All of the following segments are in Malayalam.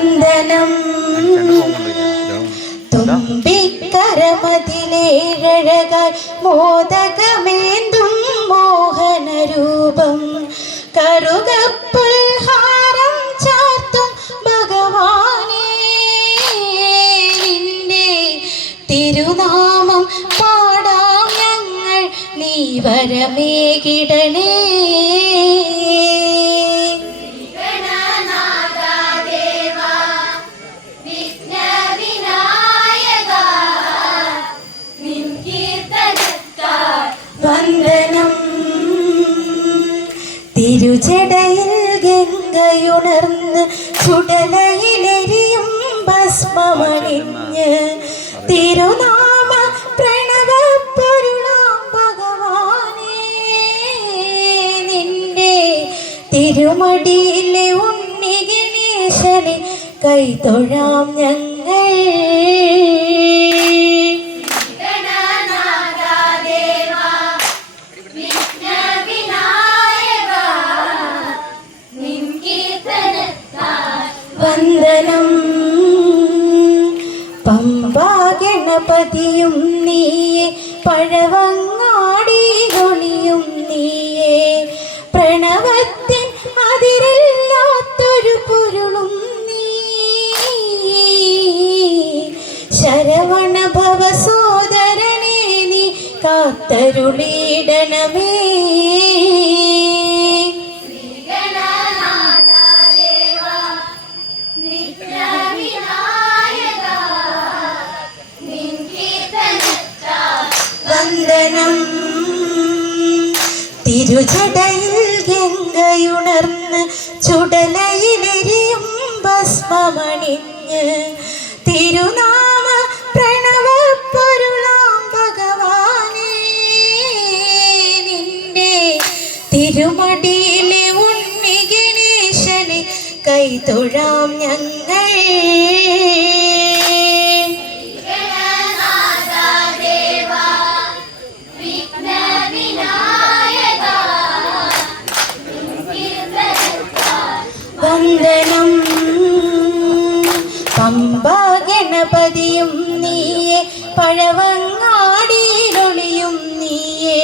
വന്ദനം തുമ്പിക്കരമതിലേഴഴകായി മോദകമേന്തും മോഹനരൂപം കറുകപ്പുൽഹാരം ചാർത്തും ഭഗവാനേ നിന്റെ തിരുനാമം പാടാം ഞങ്ങൾ നീ വരമേകിടണേ. വന്ദനം തിരുജടയിൽ ഗംഗയുണർന്ന് ചുടലയിലെരിയും ഭസ്മമണിഞ്ഞ് തിരുനാമ പ്രണവപ്പൊരുളാം ഭഗവാനേ നിന്റെ തിരുമടിയിലെ ഉണ്ണി ഗണേശനെ കൈതൊഴാം ഞങ്ങൾ. വന്ദനം പമ്പാ ഗണപതിയും നീയേ പഴവങ്ങാടി ഗുണിയും നീയേ പ്രണവത്തിൻ അതിരില്ലാത്തൊരു പൊരുളും നീ ശരവണ ഭവ സോദരനെ നീ കാത്തരുളിടണമേ. വന്ദനം തിരുജടയിൽ ഗംഗയുണർന്ന് ചുടലയിലെരിയും ഭസ്മമണിഞ്ഞ് തിരുനാമ പ്രണവപ്പൊരുളാം ഭഗവാനേ നിന്റെ തിരുമടിയിലെ ഉണ്ണി ഗണേശനെ കൈതൊഴാം ഞങ്ങൾ. വന്ദനം പമ്പാ ഗണപതിയും നീയേ പഴവങ്ങാടിയിലൊളിയും നീയേ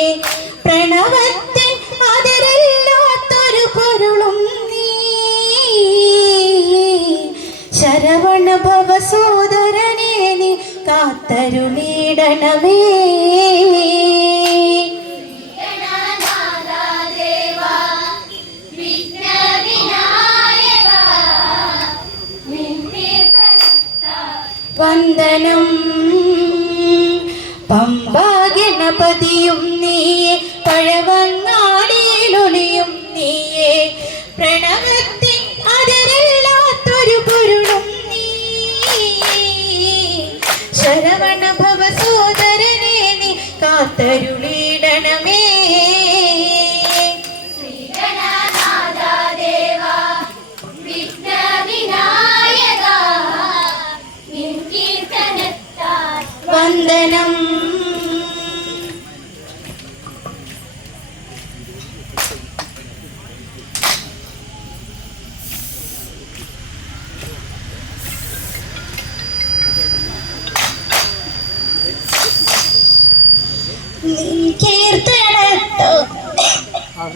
പ്രണവത്തിൻ അതിരില്ലാത്തൊരു പൊരുളും നീ ശരവണ ഭവ സോദരനെ നീ കാത്തരുളിടണമേ. വന്ദനം പമ്പാ ഗണപതിയും നീയേ പഴവങ്ങ